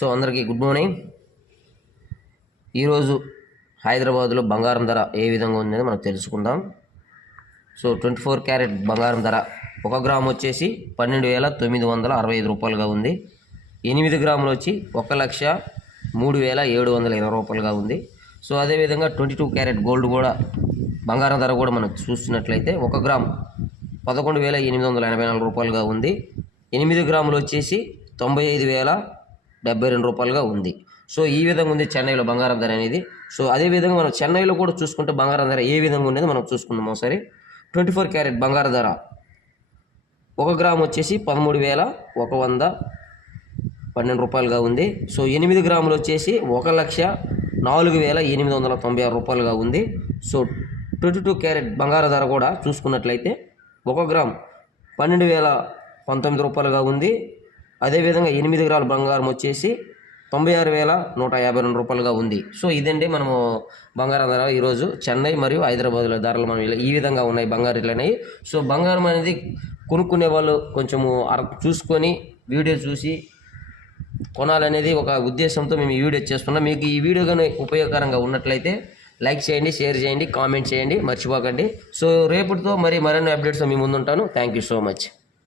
So అందరికీ good morning. ఈరోజు హైదరాబాద్లో బంగారం ధర ఏ విధంగా ఉందని మనం తెలుసుకుందాం. సో 24 క్యారెట్ బంగారం ధర 1 గ్రాము వచ్చేసి 12,965 రూపాయలుగా ఉంది. 8 గ్రాములు వచ్చి 1,03,720 రూపాయలుగా ఉంది. సో అదేవిధంగా 22 క్యారెట్ గోల్డ్ కూడా బంగారం ధర కూడా మనం చూస్తున్నట్లయితే 1 గ్రామ్ 11,884 రూపాయలుగా ఉంది. 8 గ్రాములు వచ్చేసి 95,072 రూపాయలుగా ఉంది. సో ఈ విధంగా ఉంది చెన్నైలో బంగారం ధర అనేది. సో అదేవిధంగా మనం చెన్నైలో కూడా చూసుకుంటే బంగారం ధర ఏ విధంగా ఉండేది మనం చూసుకుందాం ఒకసారి. 24 క్యారెట్ బంగారం ధర 1 గ్రామ్ వచ్చేసి 13,112 రూపాయలుగా ఉంది. సో 8 గ్రాములు వచ్చేసి 1,04,896 రూపాయలుగా ఉంది. సో 22 క్యారెట్ బంగారం ధర కూడా చూసుకున్నట్లయితే 1 గ్రామ్ 12,019 రూపాయలుగా ఉంది. అదేవిధంగా 8 గ్రాముల బంగారం వచ్చేసి 96,152 రూపాయలుగా ఉంది. సో ఇదండి మనము బంగారం ధర ఈరోజు చెన్నై మరియు హైదరాబాద్లో ధరలు మనం ఈ విధంగా ఉన్నాయి బంగారు రేట్లు అనేవి. సో బంగారం అనేది కొనుక్కునే వాళ్ళు కొంచెము చూసుకొని వీడియో చూసి కొనాలనేది ఒక ఉద్దేశంతో మేము ఈ వీడియో చేస్తున్నాం. మీకు ఈ వీడియో కానీ ఉపయోగకరంగా ఉన్నట్లయితే లైక్ చేయండి, షేర్ చేయండి, కామెంట్ చేయండి, మర్చిపోకండి. సో రేపటితో మరిన్ని అప్డేట్స్ మీ ముందుంటాను. Thank you so much.